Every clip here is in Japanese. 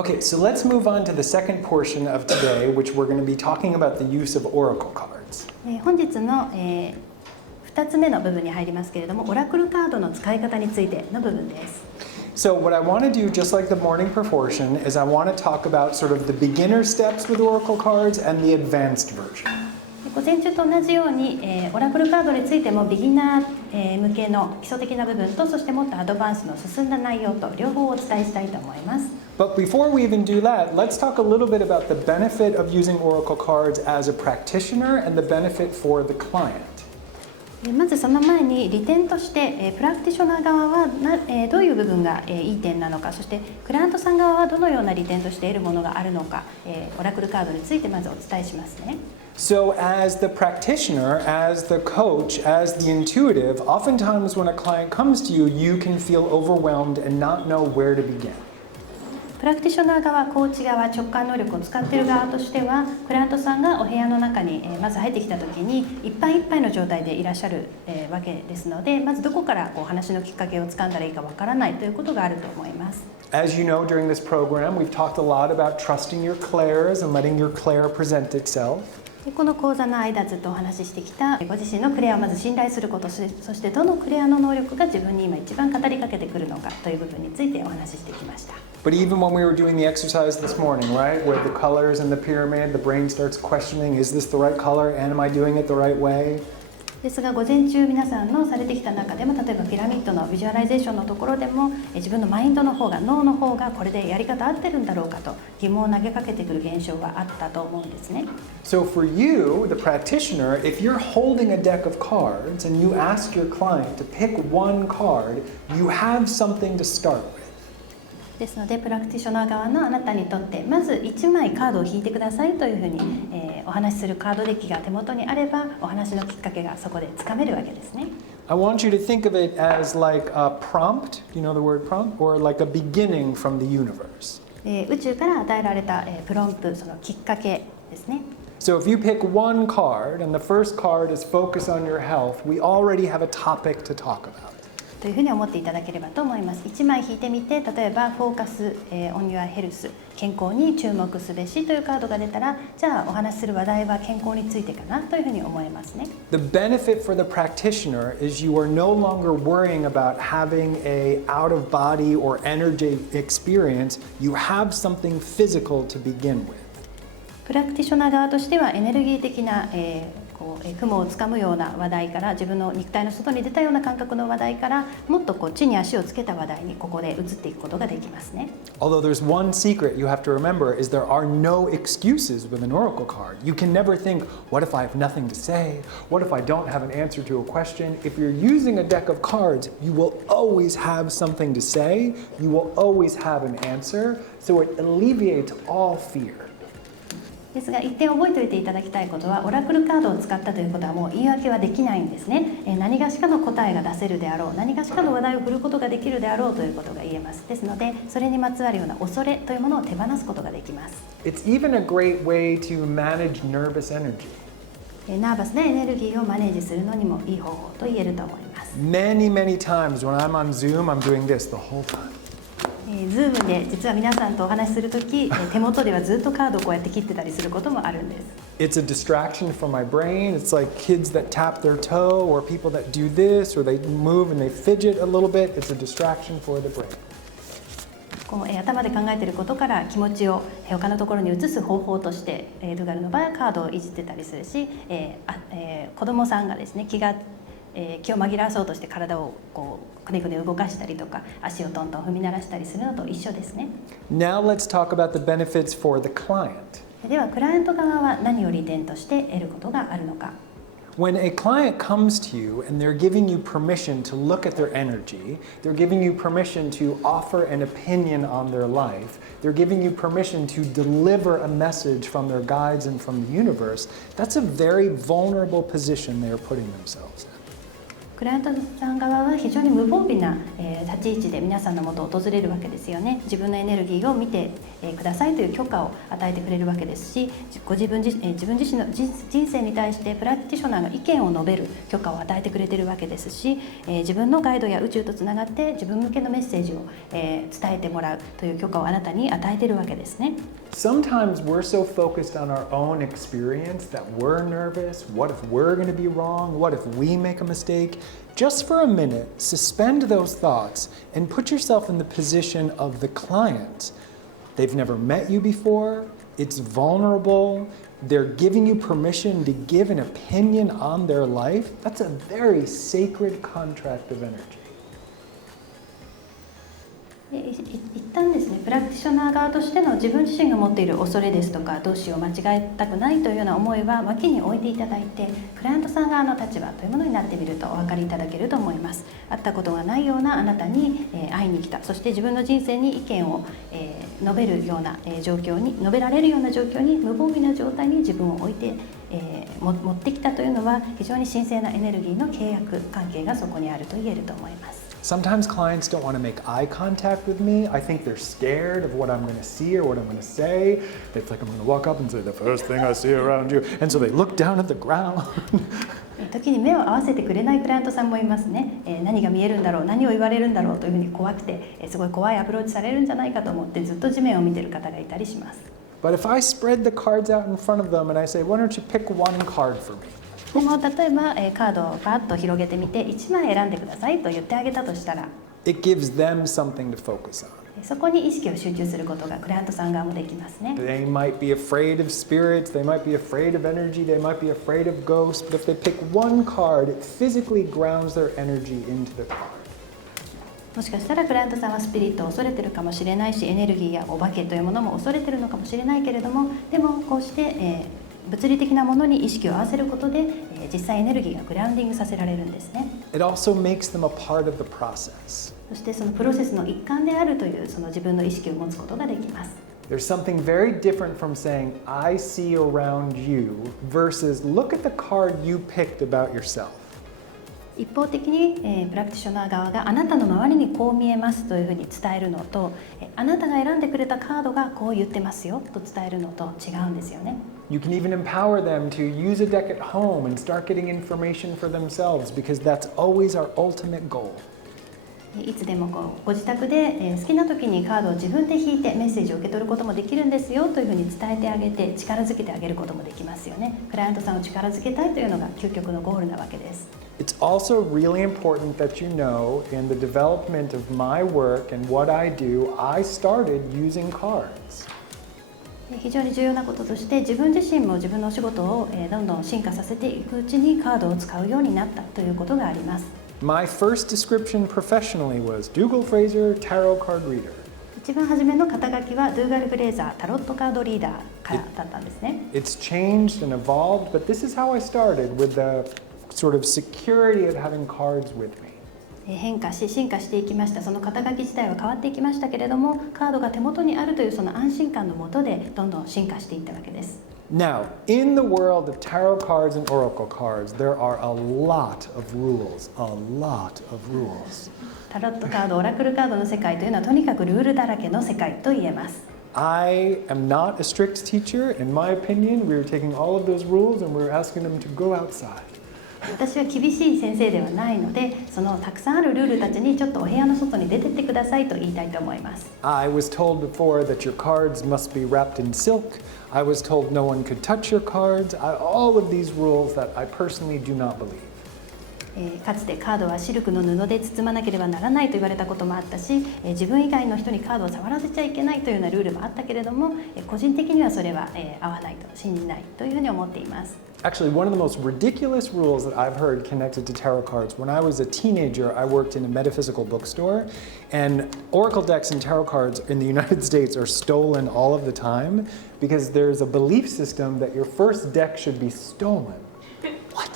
Okay, so let's move on to the second portion of today, which we're going to be talking about the use of oracle cards. 本日の、2つ目の部分に入りますけれども、オラクルカードの使い方についての部分です。So what I want to do, just like the morning portion, is I want to talk about sort of the beginner steps with oracle cards and the advanced version. 午前中と同じように、オラクルカードについてもビギナー、向けの基礎的な部分と、そしてもっとアドバンスの進んだ内容と両方お伝えしたいと思います。But before we even do that, let's talk a little bit about the benefit of using oracle cards as a practitioner and the benefit for the client. まずその前に利点として、プラクティショナー側はどういう部分が、いい点なのか、そしてクライアントさん側はどのような利点として得るものがあるのか、オラクルカードについてまずお伝えしますね。So as the practitioner, as the coach, as the intuitive, oftentimes when a client comes to you, you can feel overwhelmed and not know where to begin. プラクティショナー側、コーチ側、直感能力を使っている側としては、クライアントさんがお部屋の中にまず入ってきたときにいっぱいいっぱいの状態でいらっしゃるわけですので、まずどこから話のきっかけをつかんだらいいかわからないということがあると思います。As you know, during this program, we've talked a lot about trusting your clairs and letting your clair present itself. この講座の間ずっとお話ししてきたご自身のクレアをまず信頼すること、そしてどのクレアの能力が自分に今一番語りかけてくるのかという部分についてお話ししてきました。But even when we were doing the exercise this morning, right, with the colors and the pyramid, the brain starts questioning, is this the right color and am I doing it the right way? ですが午前中皆さんのされてきた中でも、例えばピラミッドのビジュアライゼーションのところでも自分のマインドの方が、脳の方がこれでやり方合ってるんだろうかと疑問を投げかけてくる現象があったと思うんですね。So for you, the practitioner, if you're holding a deck of cards and you ask your client to pick one card, you have something to start with. ですのでプラクティショナー側のあなたにとってまず1枚カードを引いてくださいというふうに、お話しするカードデッキが手元にあれば、お話のきっかけがそこでつかめるわけですね。I want you to think of it as like a prompt, you know the word prompt, or like a beginning from the universe. 宇宙から与えられた、プロンプ、そのきっかけですね。So if you pick one card and the first card is focus on your health, we already have a topic to talk about. というふうに思っていただければと思います。1枚引いてみて、例えばフォーカス、on your health、健康に注目すべしというカードが出たら、じゃあお話しする話題は健康についてかなというふうに思えますね。The benefit for the practitioner is you are no longer worrying about having a out of body or energy experience. You have something physical to begin with. プラクティショナー側としてはエネルギー的な、雲をつかむような話題から、自分の肉体の外に出たような感覚の話題から、もっと地に足をつけた話題にここで移っていくことができますね。Although there's one secret you have to remember is there are no excuses with an oracle card. You can never think, what if I have nothing to say? What if I don't have an answer to a question? If you're using a deck of cards, you will always have something to say. You will always have an answer. So it alleviates all fear. ですが一点覚えておいていただきたいことは、オラクルカードを使ったということはもう言い訳はできないんですね。何がしかの答えが出せるであろう、何がしかの話題を振ることができるであろうということが言えます。ですのでそれにまつわるような恐れというものを手放すことができます。 It's even a great way to manage nervous energy. ナーバスなエネルギーをマネージするのにもいい方法と言えると思います。 Many times when I'm on Zoom, I'm doing this the whole time. Zoom で実は皆さんとお話しするとき、手元ではずっとカードをこうやって切ってたりすることもあるんです。It's a distraction from my brain. It's like kids that tap their toe or people that do this or they move and they fidget a little bit. It's a distraction for the brain. 頭で考えていることから気持ちを他のところに移す方法として、ドゥガルの場合はカードをいじってたりするし、子供さんがですね、気を紛らわそうとして体をくねくね動かしたりとか、足をトントン踏み鳴らしたりするのと一緒ですね。Now let's talk about the benefits for the client. ではクライアント側は何を利点として得ることがあるのか。When a client comes to you and they're giving you permission to look at their energy, they're giving you permission to offer an opinion on their life, they're giving you permission to deliver a message from their guides and from the universe, that's a very vulnerable position they're putting themselves in. クライアントさん側は非常に無防備な立ち位置で皆さんのもとを訪れるわけですよね。自分のエネルギーを見てくださいという許可を与えてくれるわけですし、自分自身の人生に対してプラクティショナーが意見を述べる許可を与えてくれているわけですし、自分のガイドや宇宙とつながって自分向けのメッセージを伝えてもらうという許可をあなたに与えているわけですね。Sometimes we're so focused on our own experience that we're nervous. What if we're going to be wrong? What if we make a mistake? Just for a minute, suspend those thoughts and put yourself in the position of the client. They've never met you before. It's vulnerable. They're giving you permission to give an opinion on their life. That's a very sacred contract of energy.一旦ですね、プラクティショナー側としての自分自身が持っている恐れですとか、どうしよう間違えたくないというような思いは脇に置いていただいて、クライアントさん側の立場というものになってみるとお分かりいただけると思います。会ったことがないようなあなたに会いに来た、そして自分の人生に意見を述べるような状況に、述べられるような状況に、無防備な状態に自分を置いて持ってきたというのは、非常に神聖なエネルギーの契約関係がそこにあると言えると思います。Sometimes clients don't want to make eye contact with me. I think they're scared of what I'm going to see or what I'm going to say. They feel like I'm going to walk up and say, the first thing I see around you. And so they look down at the ground. 時に目を合わせてくれないクライアントさんもいますね。何が見えるんだろう、何を言われるんだろうというふうに怖くて、すごい怖いアプローチされるんじゃないかと思ってずっと地面を見ている方がいたりします。But if I spread the cards out in front of them and I say, why don't you pick one card for me?でも例えばカードをパッと広げてみて1枚選んでくださいと言ってあげたとしたら、 It gives them something to focus on. そこに意識を集中することがクライアントさん側もできますね。 They might be afraid of spirits, they might be afraid of energy, they might be afraid of ghosts, but if they pick one card, it physically grounds their energy into the card. もしかしたらクライアントさんはスピリットを恐れてるかもしれないし、エネルギーやお化けというものも恐れてるのかもしれないけれども、でもこうして、物理的なものに意識を合わせることで、実際エネルギーがグラウンディングさせられるんですね。It also makes them a part of the process. そしてそのプロセスの一環であるというその自分の意識を持つことができます。There's something very different from saying, I see around you, versus look at the card you picked about yourself. 一方的に、プラクティショナー側があなたの周りにこう見えますというふうに伝えるのと、あなたが選んでくれたカードがこう言ってますよと伝えるのと違うんですよね。You can even empower them to use a deck at home and start getting information for themselves, because that's always our ultimate goal. いつでもご自宅で好きな時にカードを自分で引いてメッセージを受け取ることもできるんですよというふうに伝えてあげて、力づけてあげることもできますよね。クライアントさんを力づけたいというのが究極のゴールなわけです。It's also really important that you know, in the development of my work and what I do, I started using cards. 非常に重要なこととして、自分自身も自分のお仕事をどんどん進化させていくうちにカードを使うようになったということがあります。My first description professionally was Dougal Fraser, tarot card reader. 一番初めの肩書きはドゥーガル・フレイザータロットカードリーダーからだったんですね。It's changed and evolved, but this is how I started, with the sort of security of having cards with me. 変化し進化していきました。その肩書き自体は変わっていきましたけれども、カードが手元にあるというその安心感のもとでどんどん進化していったわけです。Now, in the world of tarot cards and oracle cards, there are a lot of rules, a lot of rules. タロットカード、オラクルカードの世界というのはとにかくルールだらけの世界と言えます。I am not a strict teacher. In my opinion, we were taking all of those rules and we were asking them to go outside. 私は厳しい先生ではないので、そのたくさんあるルールたちにちょっとお部屋の外に出てってくださいと言いたいと思います。I was told before that your cards must be wrapped in silk. I was told no one could touch your cards. All of these rules that I personally do not believe. かつてカードはシルクの布で包まなければならないと言われたこともあったし、自分以外の人にカードを触らせちゃいけないというようなルールもあったけれども、個人的にはそれは合わないと、信じないというふうに思っています。Actually, one of the most ridiculous rules that I've heard connected to tarot cards, when I was a teenager, I worked in a metaphysical bookstore, and oracle decks and tarot cards in the United States are stolen all of the time because there's a belief system that your first deck should be stolen. What?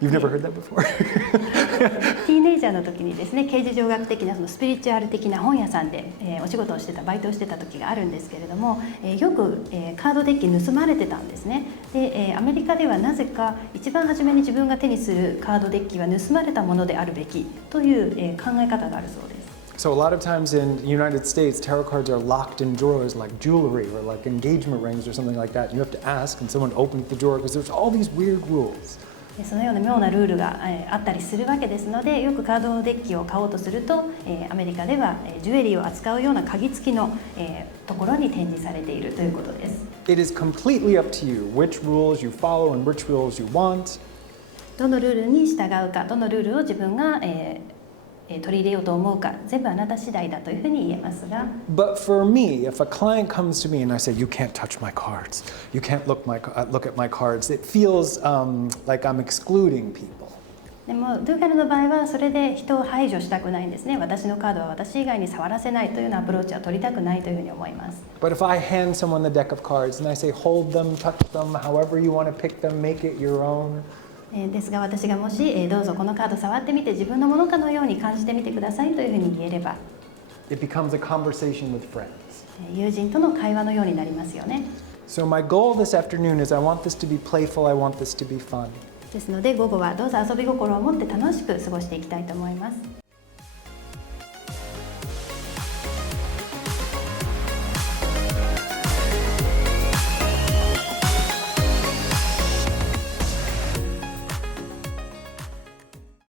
You've never heard that before? ティーネイジャーの時にですね、形而上学的なそのスピリチュアル的な本屋さんで、お仕事をしてたバイトをしてた時があるんですけれども、よく、カードデッキ盗まれてたんですね。で、アメリカではなぜか一番初めに自分が手にするカードデッキは盗まれたものであるべきという、考え方があるそうです。So a lot of times in the United States, tarot cards are locked in drawers like jewelry or like engagement rings or something like that. And you have to ask, and someone opens the drawer because there's all these weird rules. そのような妙なルールがあったりするわけですので、よくカードデッキを買おうとすると、アメリカではジュエリーを扱うような鍵付きのところに展示されているということです。It is completely up to you which rules you follow and which rules you want. どのルールに従うか、どのルールを自分が取り入れようと思うか、全部あなた次第だというふうに言えますが。But for me, if a client comes to me and I say, "You can't touch my cards, you can't look at my cards," it feels like I'm excluding people. でもドゥーガルの場合はそれで人を排除したくないんですね。私のカードは私以外に触らせないというようなアプローチは取りたくないというふうに思います。But if I hand someone the deck of cards and I say, "Hold them, touch them, however you want to pick them, make it your own." ですが私がもし、どうぞこのカード触ってみて自分のものかのように感じてみてくださいというふうに言えれば、It becomes a conversation with friends. 友人との会話のようになりますよね。So my goal this afternoon is I want this to be playful, I want this to be fun. ですので午後はどうぞ遊び心を持って楽しく過ごしていきたいと思います。